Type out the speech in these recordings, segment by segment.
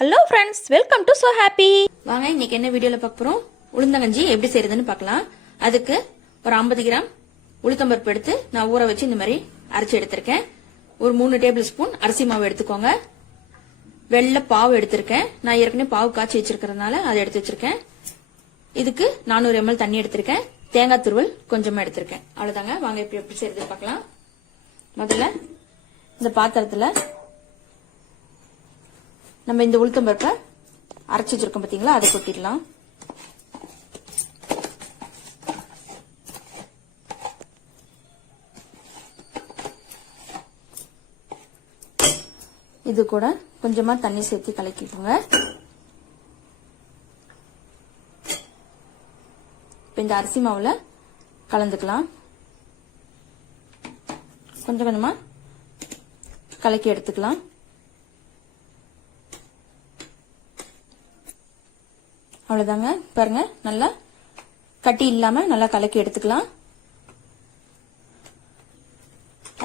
Hello friends welcome to so happy வாங்க இன்னைக்கு என்ன வீடியோவில் பார்க்க போகிறோம் உளுந்தங்கஞ்சி எப்படி செய்யறதுன்னு பார்க்கலாம். அதுக்கு ஒரு 50 கிராம் உளுத்தம்பருப்பு எடுத்து நான் ஊற வச்சு இந்த மாதிரி அரைச்சி எடுத்திருக்கேன். ஒரு மூணு டேபிள் ஸ்பூன் அரிசி மாவு எடுத்துக்கோங்க. வெள்ளை பாவு எடுத்திருக்கேன். நான் ஏற்கனவே பாவு காய்ச்சி வச்சிருக்கிறதுனால அதை எடுத்து வச்சிருக்கேன். இதுக்கு நானூறு எம்எல் தண்ணி எடுத்திருக்கேன். தேங்காய் துருவல் கொஞ்சமாக எடுத்திருக்கேன். அவ்வளோதாங்க வாங்க எப்படி எப்படி செய்யறது பார்க்கலாம். முதல்ல இந்த பாத்திரத்தில் நம்ம இந்த உளுத்தம்பருப்பை அரைச்சி வச்சிருக்கோம் பாத்தீங்களா? அதை கொட்டிடலாம். இது கூட கொஞ்சமா தண்ணி சேர்த்து கலக்கிக்கோங்க. இப்போ இந்த அரிசி மாவுல கலந்துக்கலாம். கொஞ்சம் கொஞ்சமா கலக்கி எடுத்துக்கலாம். அவ்வளோதாங்க பாருங்க நல்லா கட்டி இல்லாமல் நல்லா கலக்கி எடுத்துக்கலாம்.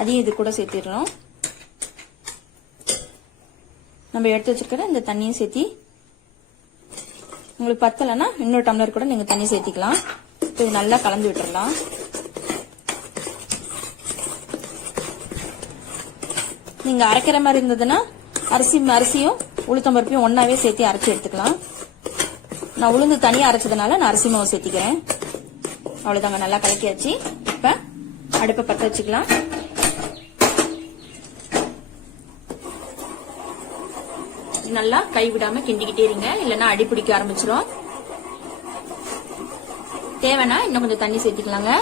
அதையும் இது கூட சேர்த்திடுறோம். நம்ம எடுத்து வச்சிருக்கிற இந்த தண்ணியும் சேர்த்தி உங்களுக்கு பத்தலைன்னா இன்னொரு டம்ளர் கூட நீங்கள் தண்ணி சேர்த்திக்கலாம். இப்போ இது நல்லா கலந்து விட்டுறலாம். நீங்கள் அரைக்கிற மாதிரி இருந்ததுன்னா அரிசி அரிசியும் உளுத்தம்பருப்பையும் ஒன்றாவே சேர்த்து அரைச்சி எடுத்துக்கலாம். நான் உளுந்து தனியா அரைச்சதுனால நான் அரிசி மாவு சேர்த்திக்கிறேன். அவ்வளவுதாங்க நல்லா கலக்கியாச்சு. இப்ப அடுப்பை பத்த வச்சுக்கலாம். நல்லா கை விடாம கிண்டிக்கிட்டே இருங்க. இல்லைன்னா அடி பிடிக்க ஆரம்பிச்சிடும் தேவைன்னா இன்னும் கொஞ்சம் தண்ணி சேர்த்திக்கலாங்க.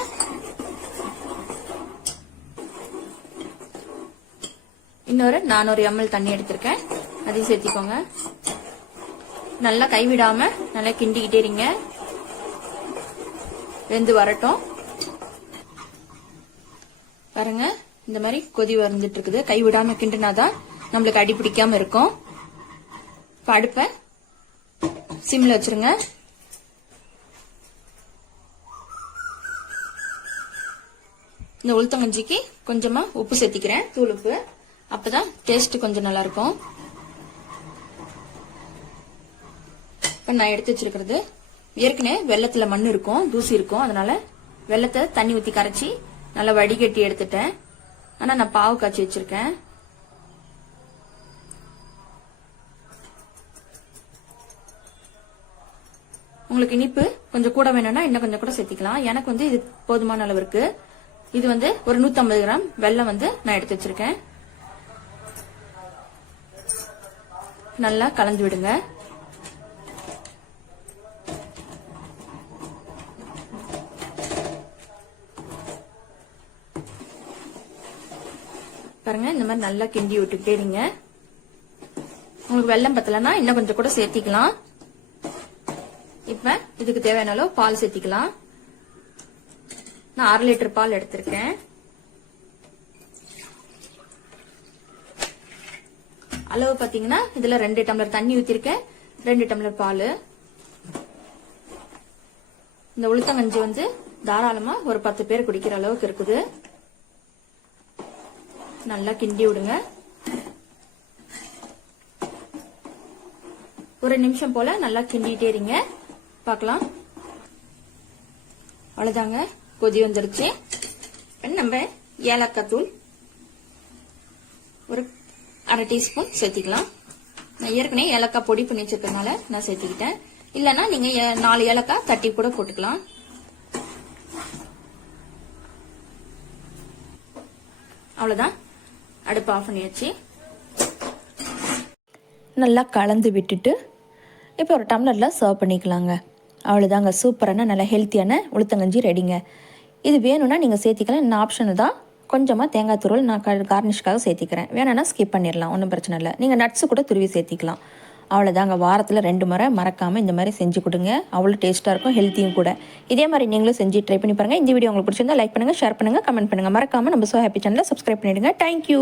இன்னொரு நானூறு எம்எல் தண்ணி எடுத்திருக்கேன். அதையும் சேர்த்திக்கோங்க. நல்லா கைவிடாம நல்லா கிண்டிக்கிட்டே இருங்க. வெந்து வரட்டும். பாருங்க இந்த மாதிரி கொதி வந்துட்டு இருக்குது. கைவிடாம கிண்டினாதான் நம்மளுக்கு அடி பிடிக்காம இருக்கும். இப்ப அடுப்ப சிம்ல வச்சிருங்க. இந்த உளுத்தங்கஞ்சிக்கு கொஞ்சமா உப்பு சேர்த்திக்கிறேன். தூள் உப்பு அப்பதான் டேஸ்ட் கொஞ்சம் நல்லா இருக்கும். இப்ப நான் எடுத்து வச்சிருக்கிறது. ஏற்கனவே வெள்ளத்துல மண் இருக்கும் தூசி இருக்கும். அதனால வெள்ளத்தை தண்ணி ஊத்தி கரைச்சி நல்லா வடிகட்டி எடுத்துட்டேன். ஆனா நான் பாவு காய்ச்சி வச்சிருக்கேன். உங்களுக்கு இனிப்பு கொஞ்சம் கூட வேணும்னா இன்னும் கொஞ்சம் கூட சேர்த்திக்கலாம். எனக்கு வந்து இது போதுமான அளவு இருக்கு. இது வந்து ஒரு 150 கிராம் வெல்லம் வந்து நான் எடுத்து வச்சிருக்கேன். நல்லா கலந்து விடுங்க. பாருங்க இந்த மாதிரி நல்லா கிண்டி விட்டுக்கிட்டே இருங்க. உங்களுக்கு வெள்ளம் பத்தலன்னா இன்னும் கொஞ்சம் கூட சேர்த்திக்கலாம். இப்ப இதுக்கு தேவையான அளவு பால் சேர்த்திக்கலாம். நான் அரை லிட்டர் பால் எடுத்திருக்கேன். அளவு பாத்தீங்கன்னா இதுல ரெண்டு டம்ளர் தண்ணி ஊத்திருக்கேன். ரெண்டு டம்ளர் பால். இந்த உளுத்தங்கஞ்சி வந்து தாராளமா ஒரு பத்து பேர் குடிக்கிற அளவுக்கு இருக்குது. நல்லா கிண்டி விடுங்க. ஒரு நிமிஷம் போல நல்லா கிண்டிட்டே இருங்க. பார்க்கலாம். அவ்வளவுதாங்க. கொதி வந்துருச்சு. நம்ம ஏலக்காய் தூள் ஒரு அரை டீஸ்பூன் சேர்த்திக்கலாம். நான் ஏற்கனவே ஏலக்காய் பொடி பண்ணி வச்சிருக்கனால நான் சேர்த்துக்கிட்டேன். இல்லைன்னா நீங்க ஏ- நாலு ஏலக்காய் தட்டி கூட போட்டுக்கலாம். அவ்வளவுதான். அடுப்பு ஆஃப் பண்ணியாச்சு. நல்லா கலந்து விட்டுட்டு இப்போ ஒரு டம்ளரில் சர்வ் பண்ணிக்கலாங்க. அவ்வளோதாங்க சூப்பரான நல்ல ஹெல்த்தியான உளுத்தங்கஞ்சி ரெடிங்க இது வேணும்னா நீங்கள் சேர்த்திக்கலாம். இந்த ஆப்ஷன் தான் கொஞ்சமாக தேங்காய் துருவல் நான் கார்னிஷ்காக சேர்த்திக்கிறேன். வேணும்னா ஸ்கிப் பண்ணிடலாம். ஒன்றும் பிரச்சனை இல்லை. நீங்கள் நட்ஸு கூட துருவி சேர்த்திக்கலாம். அவ்வளோதாங்க வாரத்தில் ரெண்டு முறை மறக்காமல் இந்த மாதிரி செஞ்சு கொடுங்க. அவ்வளோ டேஸ்ட்டாக இருக்கும் ஹெல்த்தியும் கூட. இதே மாதிரி நீங்களும் செஞ்சு ட்ரை பண்ணி பாருங்கள் இந்த வீடியோ உங்களுக்கு பிடிச்சிருந்தா லைக் பண்ணுங்கள் ஷேர் பண்ணுங்கள் கமெண்ட் பண்ணுங்கள் மறக்காமல் நம்ம சோ ஹாப்பி சேனலில் சப்ஸ்கிரைப் பண்ணிடுங்க. Thank you